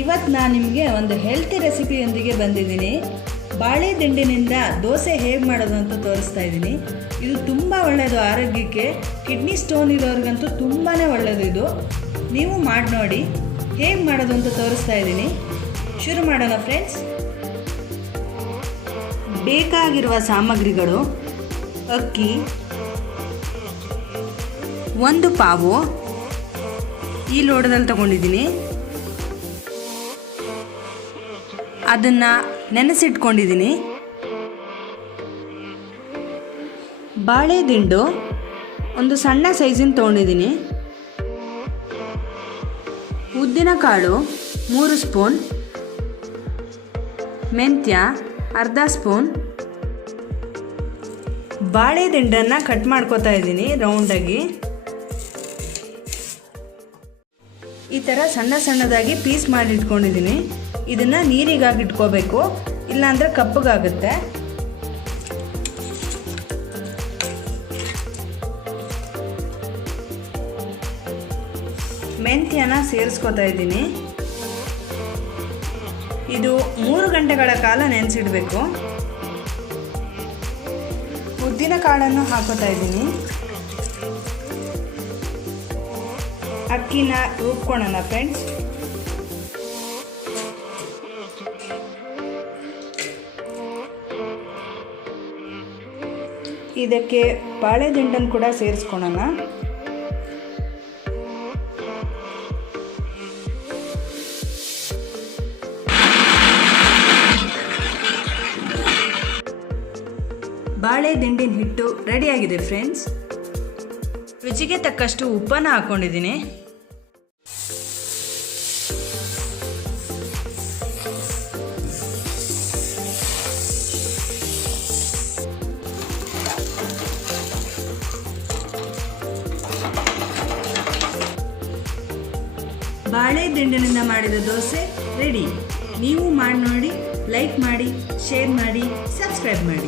ಇವತ್ತು ನಾನು ನಿಮಗೆ ಒಂದು ಹೆಲ್ತಿ ರೆಸಿಪಿಯೊಂದಿಗೆ ಬಂದಿದ್ದೀನಿ. ಬಾಳೆ ದಿಂಡಿನಿಂದ ದೋಸೆ ಹೇಗೆ ಮಾಡೋದು ಅಂತ ತೋರಿಸ್ತಾ ಇದ್ದೀನಿ. ಇದು ತುಂಬ ಒಳ್ಳೆಯದು ಆರೋಗ್ಯಕ್ಕೆ. ಕಿಡ್ನಿ ಸ್ಟೋನ್ ಇರೋರಿಗಂತೂ ತುಂಬಾ ಒಳ್ಳೆಯದು. ಇದು ನೀವು ಮಾಡಿ ನೋಡಿ. ಹೇಗೆ ಮಾಡೋದು ಅಂತ ತೋರಿಸ್ತಾ ಇದ್ದೀನಿ. ಶುರು ಮಾಡೋಣ ಫ್ರೆಂಡ್ಸ್. ಬೇಕಾಗಿರುವ ಸಾಮಗ್ರಿಗಳು: ಅಕ್ಕಿ 1 ಪಾವು ಈ ಲೋಟದಲ್ಲಿ ತಗೊಂಡಿದ್ದೀನಿ. ಅದನ್ನು ನೆನೆಸಿಟ್ಕೊಂಡಿದ್ದೀನಿ. ಬಾಳೆ ದಿಂಡು ಒಂದು ಸಣ್ಣ ಸೈಜಿನ ತೊಗೊಂಡಿದ್ದೀನಿ. ಉದ್ದಿನಕಾಳು 3 ಸ್ಪೂನ್, ಮೆಂತ್ಯ ಅರ್ಧ ಸ್ಪೂನ್. ಬಾಳೆ ದಿಂಡನ್ನು ಕಟ್ ಮಾಡ್ಕೋತಾ ಇದ್ದೀನಿ ರೌಂಡಾಗಿ. ಈ ಥರ ಸಣ್ಣ ಸಣ್ಣದಾಗಿ ಪೀಸ್ ಮಾಡಿ ಇಟ್ಕೊಂಡಿದ್ದೀನಿ. ಇದನ್ನು ನೀರಿಗಾಗಿ ಇಟ್ಕೋಬೇಕು, ಇಲ್ಲಾಂದರೆ ಕಪ್ಪಗಾಗುತ್ತೆ. ಮೆಂತ್ಯನ ಸೇರಿಸ್ಕೋತಾ ಇದ್ದೀನಿ. ಇದು 3 ಗಂಟೆಗಳ ಕಾಲ ನೆನೆಸಿಡಬೇಕು. ಉದ್ದಿನ ಕಾಳನ್ನು ಹಾಕೋತಾ ಇದ್ದೀನಿ. ಅಕ್ಕಿನ ರುಬ್ಕೊಳ್ಳೋಣ ಫ್ರೆಂಡ್ಸ್. ಇದಕ್ಕೆ ಬಾಳೆ ದಿಂಡನ್ನು ಕೂಡ ಸೇರಿಸ್ಕೊಳ್ಳೋಣ. ಬಾಳೆ ದಿಂಡಿನ ಹಿಟ್ಟು ರೆಡಿಯಾಗಿದೆ ಫ್ರೆಂಡ್ಸ್. ರುಚಿಗೆ ತಕ್ಕಷ್ಟು ಉಪ್ಪನ್ನು ಹಾಕ್ಕೊಂಡಿದ್ದೀನಿ. ಬಾಳೆ ದಿಂಡಿನಿಂದ ಮಾಡಿದ ದೋಸೆ ರೆಡಿ. ನೀವು ಮಾಡಿ ನೋಡಿ, ಲೈಕ್ ಮಾಡಿ, ಶೇರ್ ಮಾಡಿ, ಸಬ್ಸ್ಕ್ರೈಬ್ ಮಾಡಿ.